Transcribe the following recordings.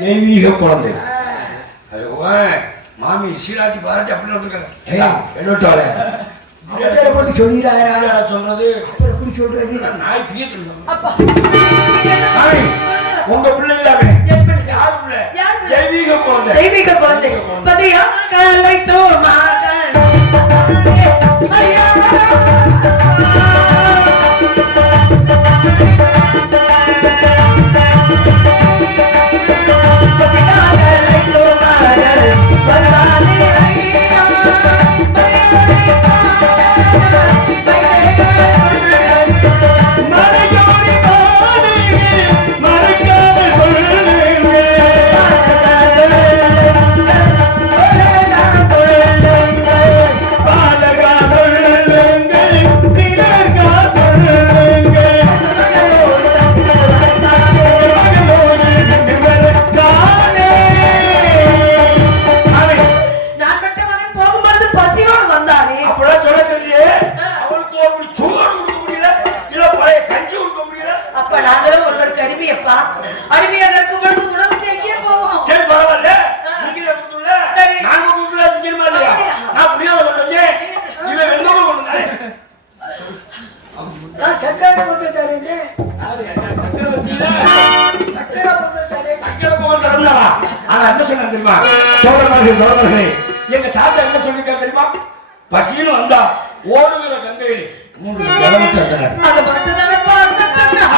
தெய்வீக குழந்தை மாமி சீராட்டி பாராட்டி அப்படின்னு சொல்றது உங்க பிள்ளை இல்லாம யாரு பிள்ளை தெய்வீக குழந்தை தெய்வீக குழந்தை அடிமையாக இருக்கும் பொழுது உணவுக்கு எங்கே போவோம்? சரி பரவாயில்ல, நீங்க கொடுத்துள்ள சரி நான் கொடுத்துள்ள நிக்கிறமா இல்லையா? நான் புரியாத கொண்டே இவன் வெள்ளமா கொண்டே நான் சக்கரை போட்டு தரேனே. யாரு சக்கரை வச்சில சக்கரை போட்டு தரேன். சக்கரை போட்டு தரலா. ஆனா என்ன சொன்னா தெரியுமா? தோழர்களே எங்க தாத்தா என்ன சொல்லிருக்காரு தெரியுமா? பசின்னு வந்தா ஓடுகிற கங்கையிலே மூணு ஜலமற்ற தண்ணீர். அத மட்டும் தான பார்த்தா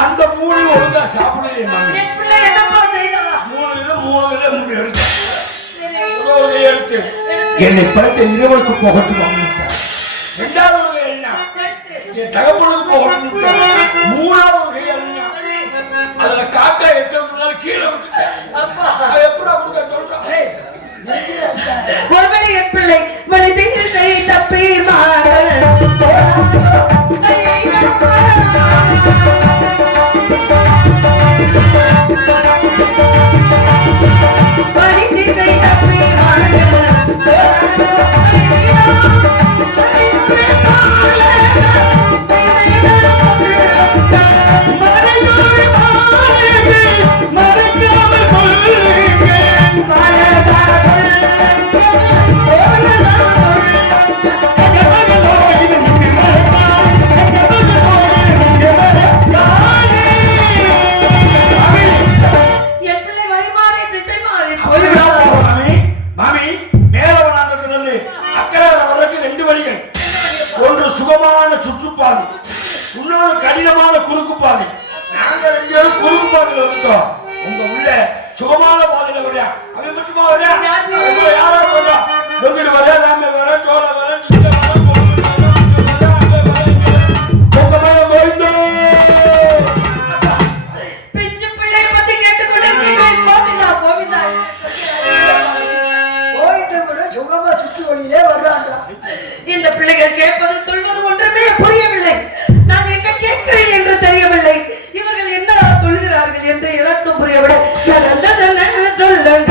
அந்த மூணு ஒழுங்கா சாப்பிடவே மாட்டேன். என் பிள்ளை என்னப்பா செய்தா? மூணு எடுத்து ஒரு எடுத்து என்னை படுத்த இரவுக்கு போகட்டும். இரண்டாவது என்ன என் தகப்பனுக்கு போகட்டும். மூணாவது கை என்ன அதுல காக்கா எச்சரினால கீழே விட்டுட்டேன். எப்படி கொடுக்க சொல்றேன்? ஒருவேளை என் பிள்ளை மனிதத்தை தப்பி மாற சுற்றுப்பாதை இன்னொரு கடினமான குறுக்கு பாதை. நாங்க ரெண்டு பேரும் குறுக்கு பாதையில வந்துட்டோம். உங்க உள்ள சுகமான பாதையில வரையா அவன் மட்டுமா வரையா யாராவது வர்றா வெங்கிட்டு வர ராமே வர சோழ வர சின்ன வர உங்க மேல போயிட்டோ பிச்சு பிள்ளை பத்தி கேட்டுக்கொண்டிருக்கிறேன். கோவிந்தா கோவிந்தா கோவிந்த கூட சுகமா சுற்றி வழியிலே வர்றாங்க. இந்த பிள்ளைகள் கேட்பது சொல்வது ஒன்றுமே புரியவில்லை. நான் என்ன கேட்கிறேன் என்று தெரியவில்லை. இவர்கள் என்ன சொல்கிறார்கள் என்று எனக்கு புரியவில்லை. நடந்ததென்ன சொல்லுங்கள்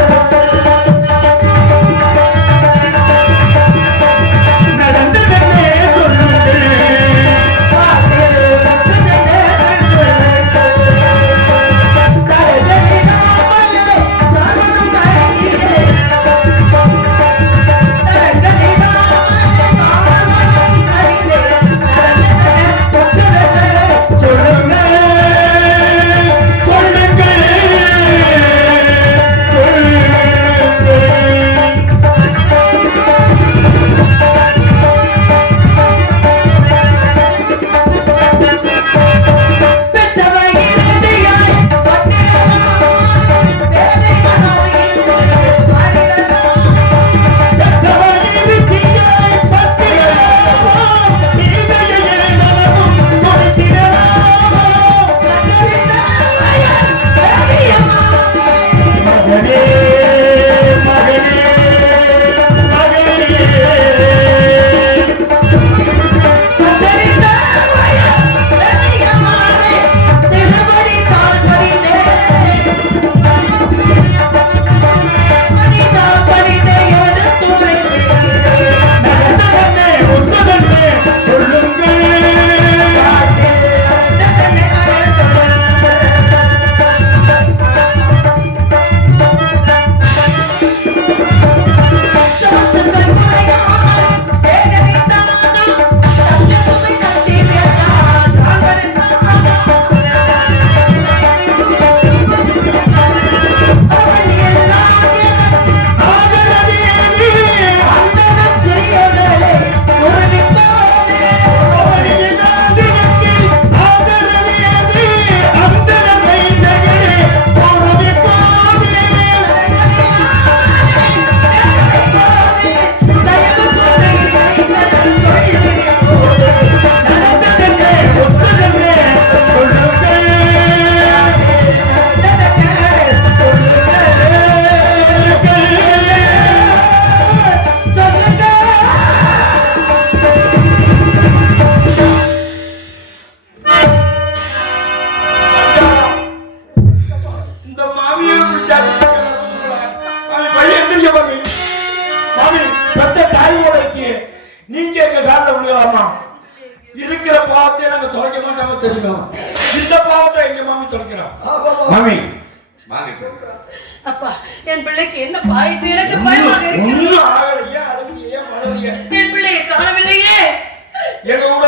பிச்சாச்சு பையன் எந்திரிக்க மாமி. மாமி பெத்த தாய் கூட இருக்கீங்க, நீங்க எங்க காலில் விழுகலாமா? இருக்கிற பாவத்தை நாங்க தொலைக்க மாட்டாம தெரியும், இந்த பாவத்தை எங்க மாமி தொலைக்கிறோம். மாமி அப்பா என் பிள்ளைக்கு என்ன பாயிட்டு எனக்கு பயமாக இருக்கு. ஒண்ணும் ஆகலையே, அழகிய மலரிய என் பிள்ளையை காணவில்லையே. எங்க கூட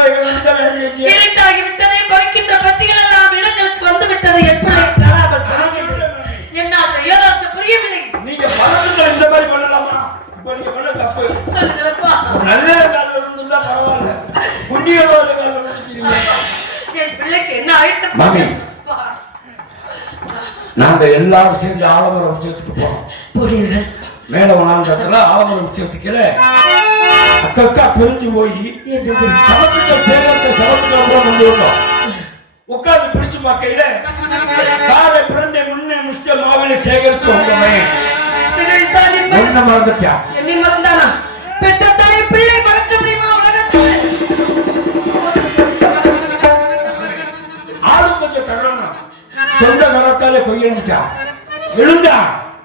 இருட்டாகி விட்டதை பறிக்கின்ற பச்சைகள் எல்லாம் இடங்களுக்கு வந்து விட்டது. என் பிள்ளை காணாமல் தவிக்கிறது. என்ன செய்யலாம் புரியவில்லை. நீங்க பணத்துல இந்த மாதிரி பண்ணலாமா? இப்ப நீங்க பண்ண தப்பு. சொல்லுங்களப்பா. நல்ல காலம் இருந்தா பரவாயில்ல, புண்ணியவாத காலம் முடிக்கிறீங்க. என் பிள்ளைக்கு என்ன ஆயிட்டு? மாமி நாங்க எல்லாரும் சேர்ந்து ஆலமரம் விஷயத்துக்கு போனோம். போனீர்கள்? மேல வனாந்தத்துல ஆலமரம் விஷயத்துக்குல அக்கா பிரிஞ்சு போய் சவத்துக்கள் சேகரத்தை சவத்துக்கள் கூட கொண்டு வந்தோம். உட்கார்ந்து பிடிச்சு பார்க்கையில காரை பிறந்த முன்னே முஷ்ட மாவில சேகரிச்சு ஒன்ன மறந்துட்டா. என்னை மறந்தானா? பெற்ற தாய் பிள்ளை மறக்க முடியுமா உலகத்தில்? ஆளு கொஞ்சம் தரணும், சொந்த கணக்கால கொய்யனுட்டா விழுந்தா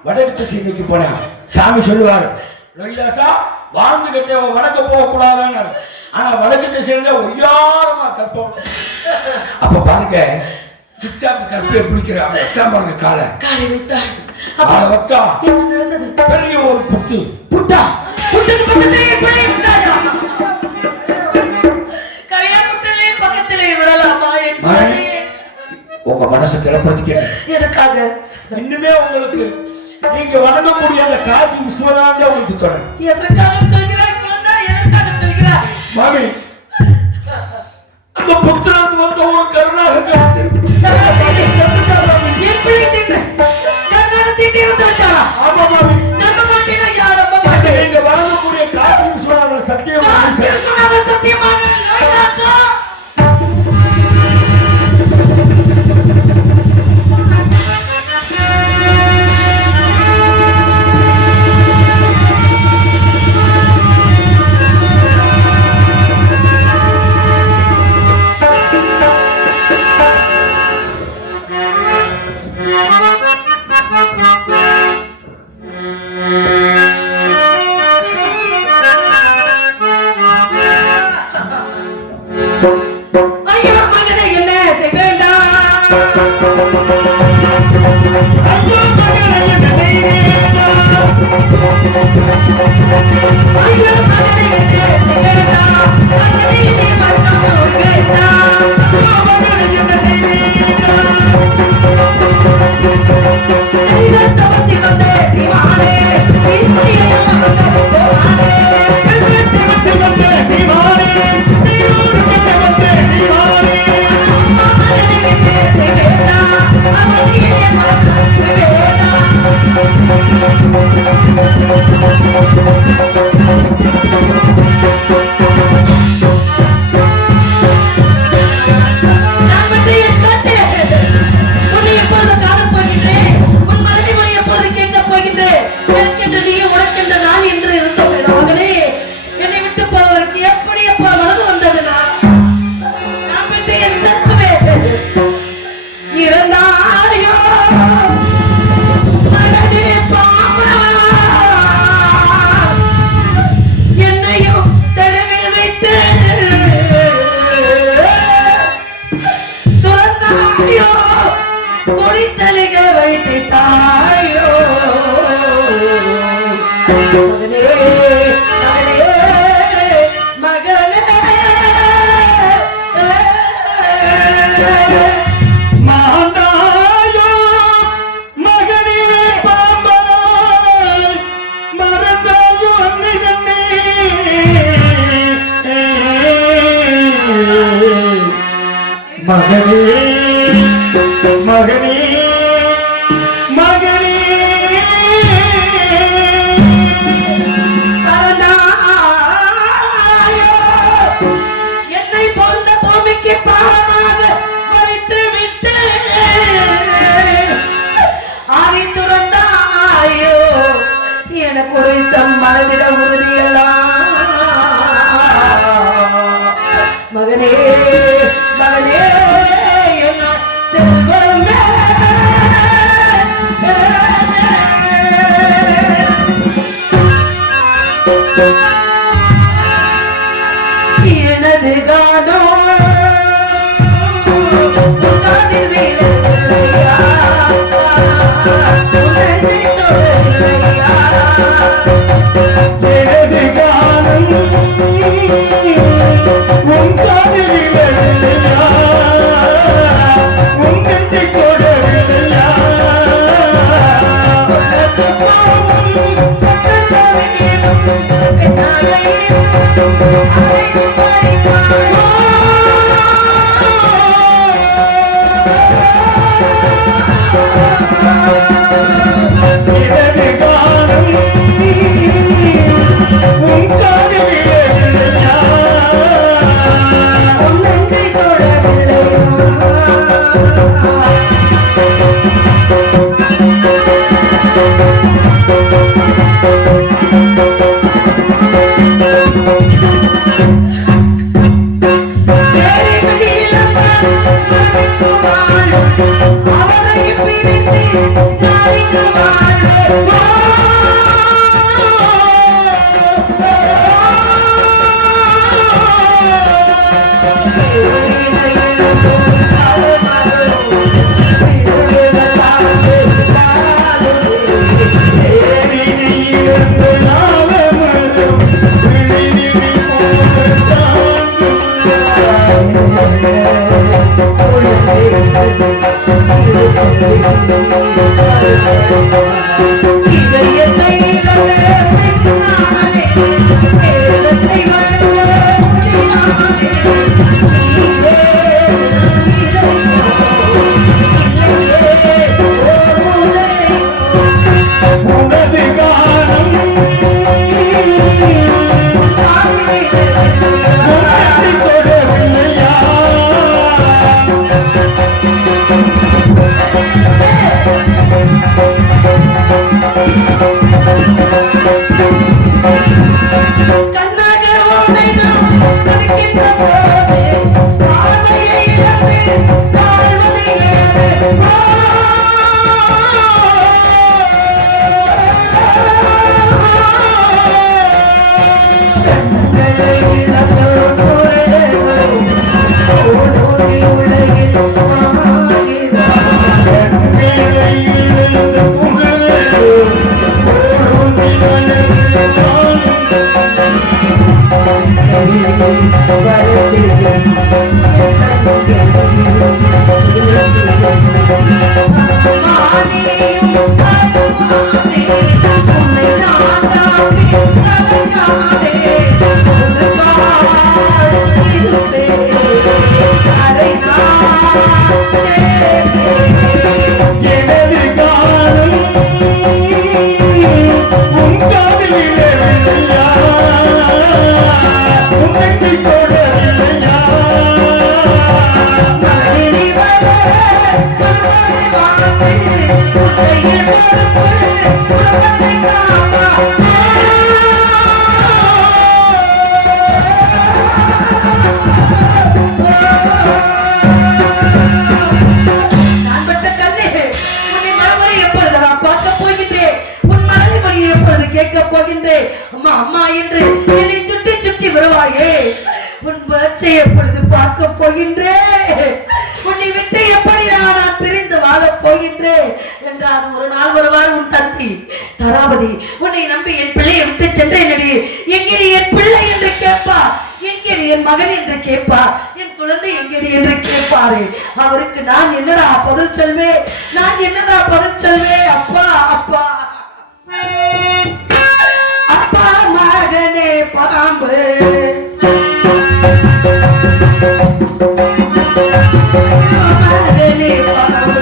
வடக்கு திசைக்கு போன. சாமி சொல்லுவாரு, லோகிதாசா வாழ்ந்து கட்ட வடக்க போக கூடாதுன்னு. ஆனா வடக்கு திசையில ஒய்யாரமா கற்பம். அப்ப பாருங்க கிச்சாக்கு கற்பை பிடிக்கிறாங்க, வச்சா பாருங்க காலை வைத்தான். காலை வச்சா என்ன நடந்தது? பெரிய ஒரு புட்டு புட்டா புட்டுக்கு பக்கத்திலே பிள்ளை விட்டாயா? கரையா புட்டிலே பக்கத்திலே விடலாமா? என் பிள்ளையே உங்க மனசை திறப்படுத்திக்க. எதற்காக? இன்னுமே உங்களுக்கு நீங்க வணங்கக்கூடிய அந்த காசி விஸ்வநாத உங்களுக்கு தொடர். எதற்காக சொல்கிறாய் குழந்தை? எதற்காக சொல்கிறாய்? மாமி அந்த புத்திரன் வந்து ஒரு கருணாக காட்சி என் பிள்ளை தீட்டு கர்நாடக தீட்டு இருந்து விட்டாரா? ஆமா மாமி. நம்ப மாட்டேனா? யார் நம்ப மாட்டேன்? நீங்க வணங்கக்கூடிய காசி விஸ்வநாத சத்தியமாக சத்தியமாக லோகிதாசா. ஐயோ மகனே என்ன செய்ய வேண்டாம். ஐயோ மகனே என்ன செய்ய வேண்டாம். ஐயோ மகனே என்ன செய்ய வேண்டாம். மகனே மறக்காமல் வேண்டாம். ஐயோ மகனே என்ன செய்ய வேண்டாம். எனது காடோ காதில் விழவில்லையா உன்னை தொடவில்லையா எனது கானம் உன் காதில் விழவில்லையா உன் நெஞ்சை தொடவில்லையா எனது கானம் உன் காதில் விழவில்லையா உன் நெஞ்சை தொடவில்லையா உனது கானம் உன் நெஞ்சை தொடவில்லையா கண்ணாக உன்னை நான் மதிக்கின்ற போது பார்வையை இழந்து வாழ்வதை ஏறு. கண்களை இழந்த குரல்கள் ஓடோடி உலகில் வாழ்கிறார். எனது கானம் உன் காதில் விழவில்லையா உன் நெஞ்சை தொடவில்லையா நான் பெற்ற கண்ணே, உன்னை மறுமுறை எப்பொழுது நான் பார்க்கப் போகின்றேன்? உன் மழலை மொழியை எப்பொழுது கேட்கப் போகின்றேன்? அம்மா அம்மா என்று என்னை சுற்றி சுற்றி வருவாயே, உன் பேச்சை எப்பொழுது பார்க்கப் போகின்றேன்? உன்னை விட்டு எப்படி நான் பிரிந்து வாழப் போகின்றேன் என்றாது ஒரு நாள் வருவார் உன் தந்தி தராபதி. உன்னை நம்பி என் பிள்ளையை விட்டு சென்றேனடி, எங்கடி என் பிள்ளை என்று கேட்பார், எங்கடி என் மகன் என்று கேட்பார், என் குழந்தை எங்கடி என்று கேட்பாரு. அவருக்கு நான் என்னடா பதில் சொல்வேன்? நான் என்னடா பதில் சொல்வேன்? அப்பா அப்பா அப்பா மகனே பாம்பு மகனே பாம்பு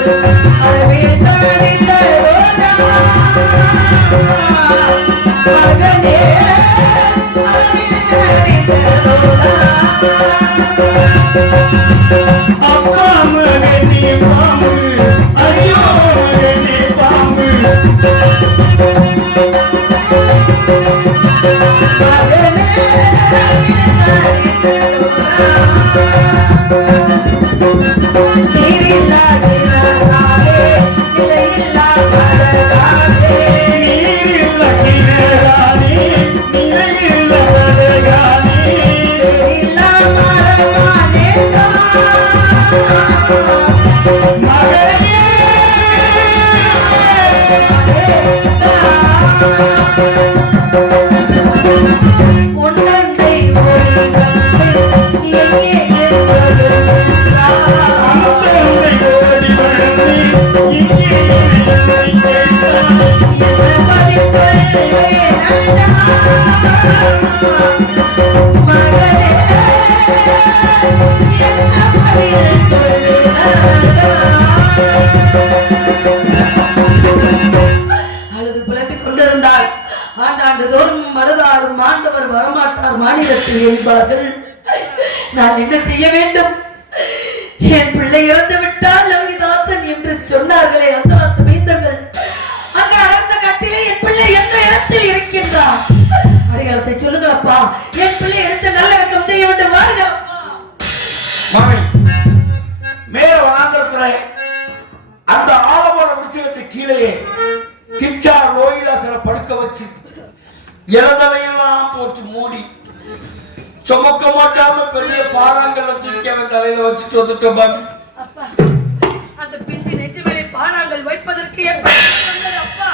அறிவில் தடித்த மகனே அறிவில் தடித்த அப்பா மகனே பாம்பு ஐயோ மகனே பாம்பு நீரில் உன்னந்தை ஒரு கண்டு எங்கே அழுது புலம்பிக் கொண்டிருந்தாள். ஆண்டாண்டு தோறும் மலதாடும் ஆண்டவர் வரமாட்டார் மாநிலத்தில் என்பார்கள். நான் என்ன செய்ய வேண்டும்? என் பிள்ளை இறந்து விட்டால் லலிதாசன் என்று சொன்னார்களே அசாத்து வைத்தர்கள். அந்த அடர்ந்த கட்டிலே என் பிள்ளை எந்த இடத்தில் இருக்கின்றார்? அடையாளத்தை சொல்லுங்களப்பா. என் பிள்ளை எடுத்து நல்லடக்கம் செய்ய வேண்டும். வாருங்க மாமி, மேல வனாந்திரத்துல அந்த ஆலமர விருட்சத்துக்கு கீழே கிச்சா ரோஹிதாசனை படுக்க வச்சு இளதலையெல்லாம் போட்டு மூடி சுமக்க மாட்டாம பெரிய பாறாங்கல்ல தூக்கி அவன் தலையில வச்சுட்டு வந்துட்டோம் மாமி. அப்பா, அந்த பிஞ்சு நெஞ்சு மேலே பாறாங்கல் வைப்பதற்கு எப்படி சொன்னது அப்பா?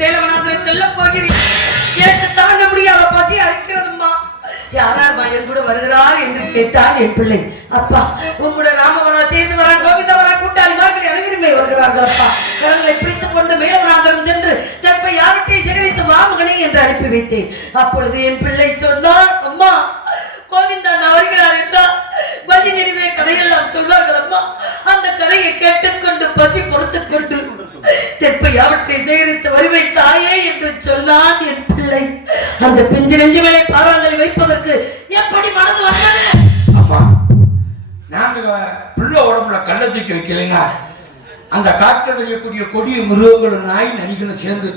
வேலவனாந்திர செல்ல போகிறேன். எனக்கு தாங்க முடியாத பசி அரிக்கிறதும்மா. யாரார் என் கூட வருகிறார் என்று கேட்டான் என் பிள்ளை. அப்பா, உங்களோட ராமவரா, சேசுவரா, கோவிந்தவரா கூட்டாளி மார்களை அனைவருமே வருகிறார்கள் அப்பா. கரங்களை பிடித்துக் கொண்டு மேலவனாந்தரம் சென்று தற்பை யாவற்றை சேகரித்து வாமகனே என்று அனுப்பி வைத்தேன். அப்பொழுது என் பிள்ளை சொன்னான், அம்மா கோவிந்தா நான் வருகிறார் என்றால் வழி நெடுவே கதையெல்லாம் சொல்வார்கள் அம்மா. அந்த கதையை கேட்டுக்கொண்டு பசி பொறுத்துக் கொண்டு தெப்பை யாவற்றை சேகரித்து வருவை தாயே என்று சொன்னான் என் பிள்ளை. அந்த பிஞ்சு நெஞ்சு மேலே பாறாங்கலை வைப்பதற்கு எப்படி மனது வந்தது? அம்மா, நாங்க பிள்ளை உடம்புல கல்ல தூக்கி வைக்கலைன்னா அந்த காட்டில் தெரியக்கூடிய கொடிய மிருகங்களும் நாய் நரிகளும் சேர்ந்து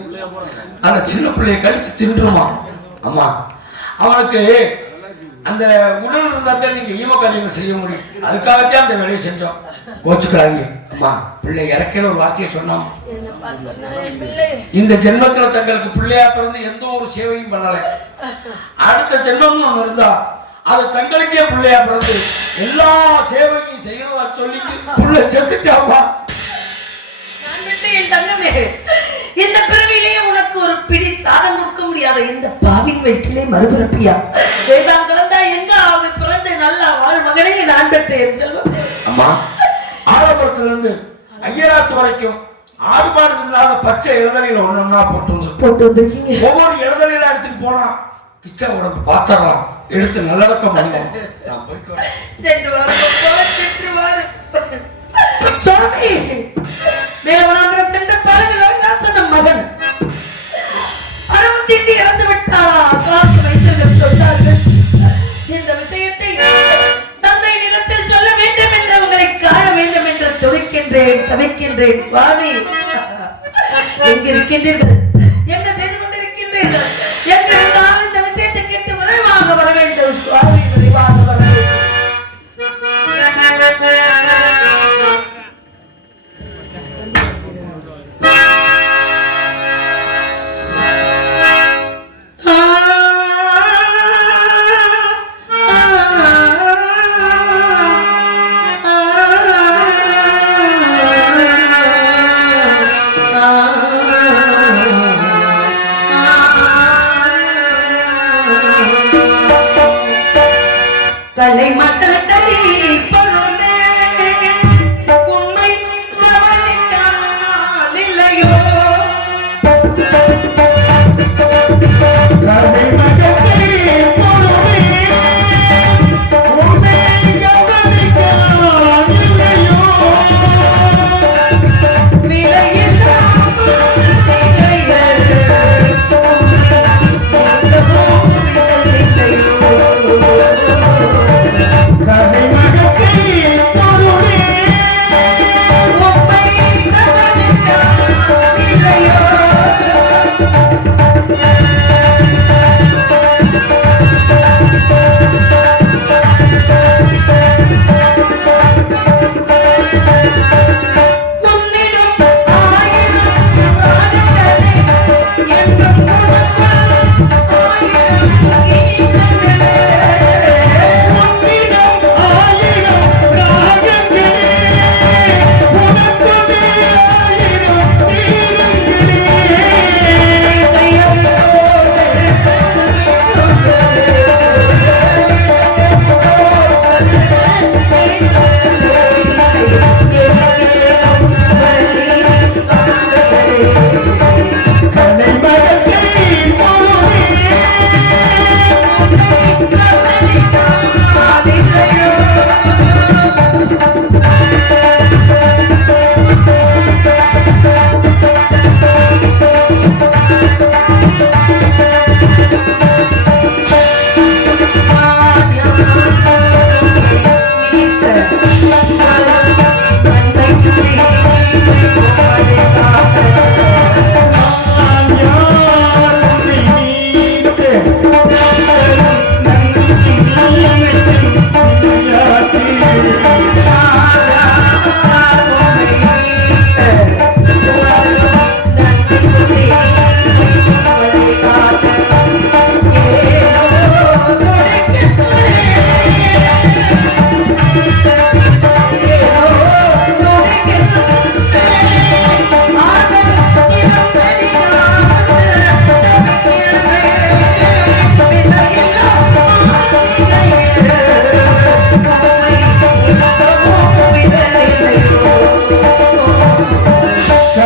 அந்த சின்ன பிள்ளையை கடிச்சு தின்றுமா. அம்மா, அவனுக்கு அந்த உடல் இருந்தாத்தான் நீங்க ஈம காரியங்கள் செய்ய முடியும். அதுக்காகத்தான் அந்த வேலையை செஞ்சோம். கோச்சுக்கிறாங்க அம்மா. பிள்ளை இறக்கையில ஒரு வார்த்தையை சொன்னோம். இந்த ஜென்மத்துல தங்களுக்கு பிள்ளையா பிறந்து எந்த ஒரு சேவையும் பண்ணல. அடுத்த ஜென்மம் ஒண்ணு இருந்தா அது தங்களுக்கே பிள்ளையா பிறந்து எல்லா சேவையும் செய்யறதா சொல்லி பிள்ளை செத்துட்டாமா. என் தங்கமே, இந்த பிறவிலே உனக்கு ஒரு பிடி சாதம் கொடுக்க முடியாத இந்த பாவின் வயிற்றிலே மறுபிறப்பியா? வேதாம் கலந்தா எங்காவது பிறந்த நல்லா வாழ் மகனே நான் பெற்றேன் செல்வம். அம்மா, ஆலப்புறத்துல இருந்து ஐயராத்து வரைக்கும் ஆடுபாடு இல்லாத பச்சை இளதலையில ஒண்ணா போட்டு வந்திருக்கீங்க. ஒவ்வொரு இளதலையில எடுத்துட்டு போனா கிச்சா உடம்பு பாத்திரலாம் எடுத்து நல்லடக்கம் பண்ணுவோம். நான் போயிட்டு வரேன். சென்று வாரு சுவாமி. மேலவனாந்திரம் சென்ற பழகு லோகிதாசன் மகன் 68 இறந்து விட்டாரா? சுவாமி வைத்தியர்கள் சொன்னார்கள். இந்த விஷயத்தை தந்தை நிலத்தில் சொல்ல வேண்டும் என்று உங்களை காண வேண்டும் என்று துடிக்கின்றேன், தவிக்கின்றேன். சுவாமி, எங்க இருக்கின்றீர்கள்? என்ன செய்து கொண்டிருக்கின்றீர்கள்? எங்கிருந்தாலும் இந்த விஷயத்தை கேட்டு விரைவாக வர வேண்டும். சுவாமி, விரைவாக வர வேண்டும். கலை மக்கள் கதை பொருளே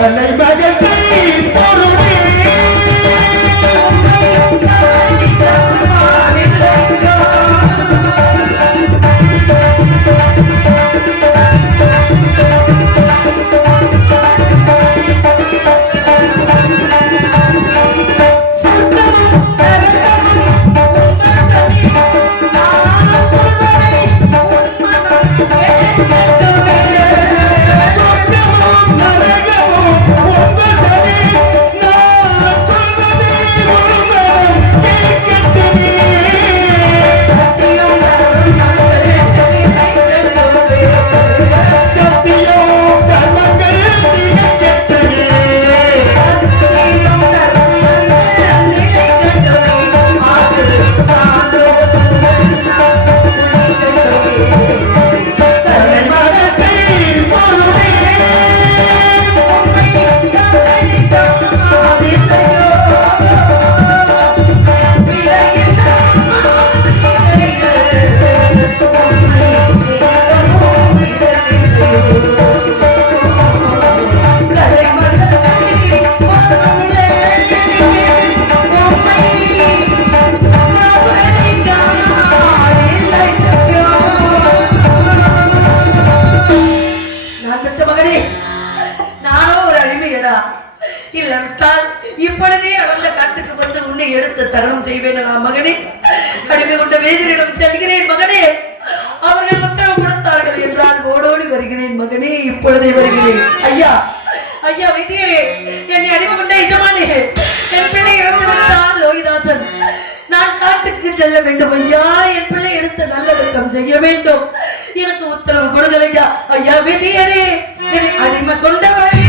தலைமகத்தை பொருளே இப்பொழுதே அளந்த காட்டுக்கு வந்து உன்னை எடுத்து தருணம் செய்வேன் நான் மகனே. அடிமை கொண்ட வேதிரிடம் செல்கிறேன் மகனே. அவர்கள் உத்தரவு கொடுத்தார்கள் என்றால் ஓடோடி வருகிறேன் மகனே. இப்பொழுதே வருகிறேன். ஐயா ஐயா வைத்தியரே, என்னை அடிமை கொண்ட எஜமானே, என் பிள்ளை இறந்து விட்டால் லோகிதாசன். நான் காட்டுக்கு செல்ல வேண்டும் ஐயா. என் பிள்ளை எடுத்து நல்லடக்கம் செய்ய வேண்டும். எனக்கு உத்தரவு கொடுங்கள் ஐயா. ஐயா வைத்தியரே, என்னை அடிமை கொண்டவரே.